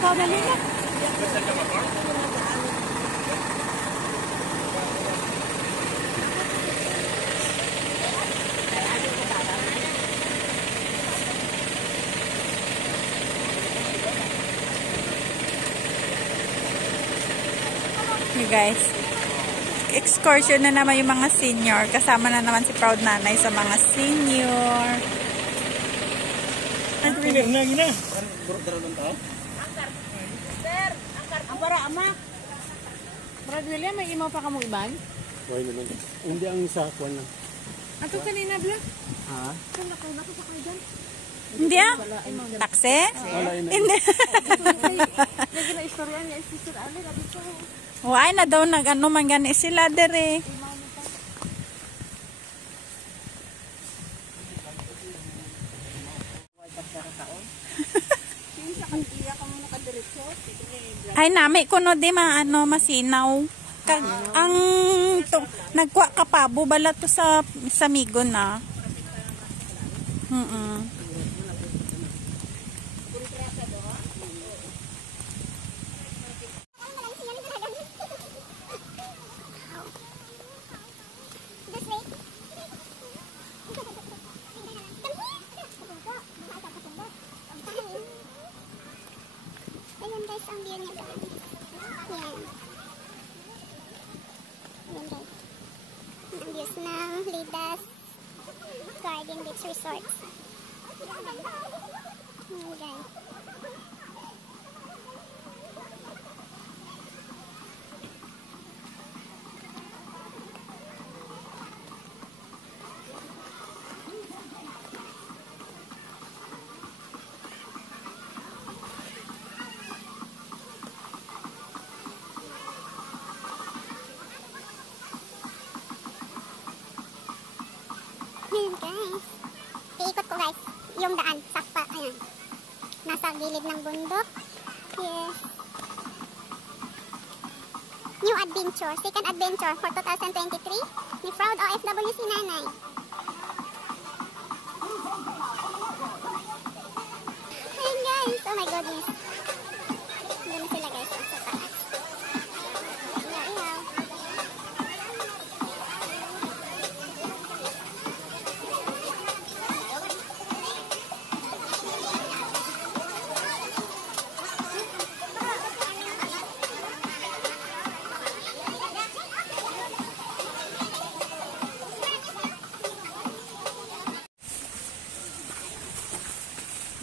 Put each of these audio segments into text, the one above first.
Ikaw dali na. Okay guys, excursion na naman yung mga senior. Kasama na naman si Proud Nanay sa mga senior. Ang para ama. Brad William, may imaw pa ka mong iban? Why naman? Hindi ang isa, kuwan lang. Ato kanina bla? Ha? Kung nakauna pa kayo dyan? Hindi ah? Takse? Hindi. Lagi na istorya niya, isisir alin. Why na daw nag-ano man gani sila dere. Ay nami kuno di maano masinaw. Kag ang nagkuha ka pa bala to sa migon na. Ayan guys, ang view niya doon. Ayan. Ayan guys. Ang views ng Lidas Garden Beach Resort. Ayan guys. Ayan guys. Iikot ko guys. Yung daan. Sakpa. Ayan. Nasa gilid ng bundok. Yes. New adventure. Second adventure for 2023. Ni Proud OFW si Nanay. Ayan guys. Oh my goodness. Doon sila guys. Sa taas. Iyaw.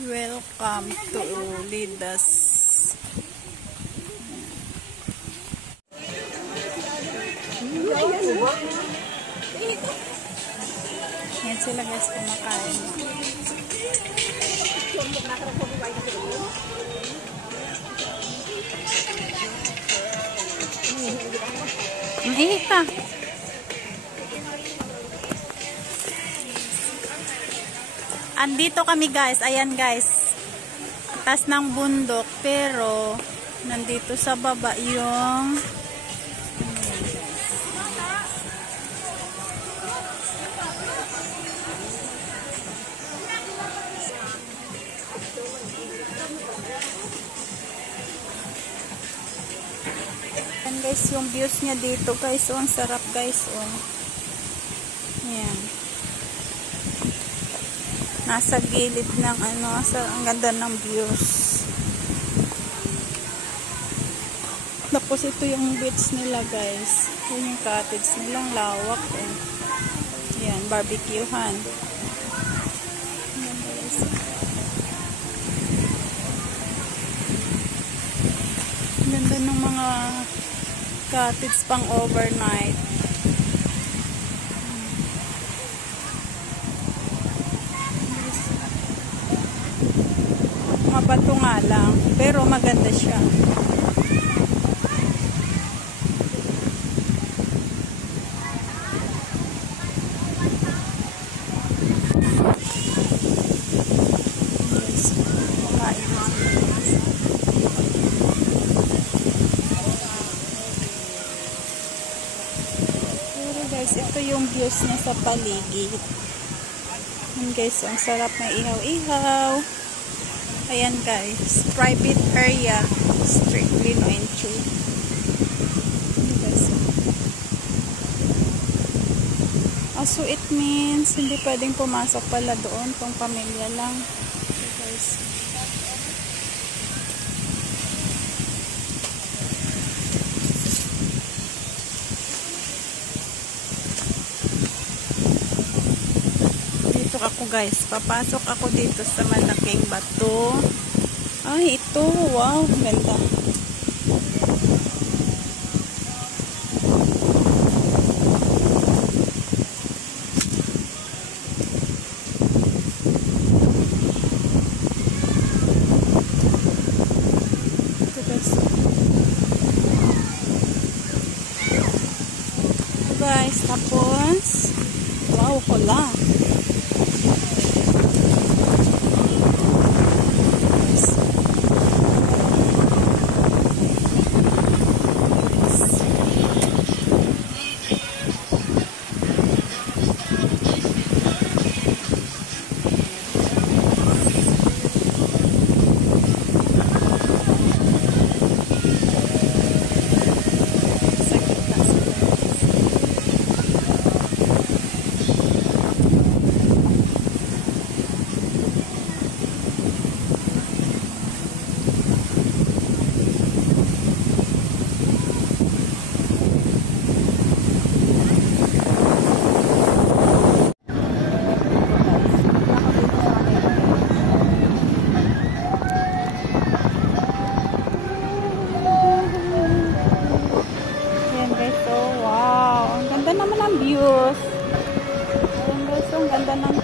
Welcome to Lidas. Yan sila guys kumakain. Mahita. Andito kami guys, ayan guys. Taas ng bundok pero nandito sa baba yung ayan guys yung views niya dito guys. Oh, ang sarap guys. Oh. Ayan. Nasa gilid ng ano, ang ganda ng views. Tapos ito yung beach nila guys. Yun yung cottage nilang lawak. Eh. Yan, barbecuehan. Yan guys. Ganda ng mga cottage pang overnight. Mabato nga lang, pero maganda siya. Pero guys, ito yung views niya sa paligid. Yan guys, ang sarap na ihaw-ihaw. Ayan guys, private area, strictly no entry. Ayan guys. So it means hindi pwedeng pumasok pala doon kung pamilya lang. Okay guys. Dito ako guys, papasok ako dito sa malaking bato. Ay, ito, wow, ganda. Guys, tapos wow, hula. Ganda naman ang views. Ayan guys, ang ganda ng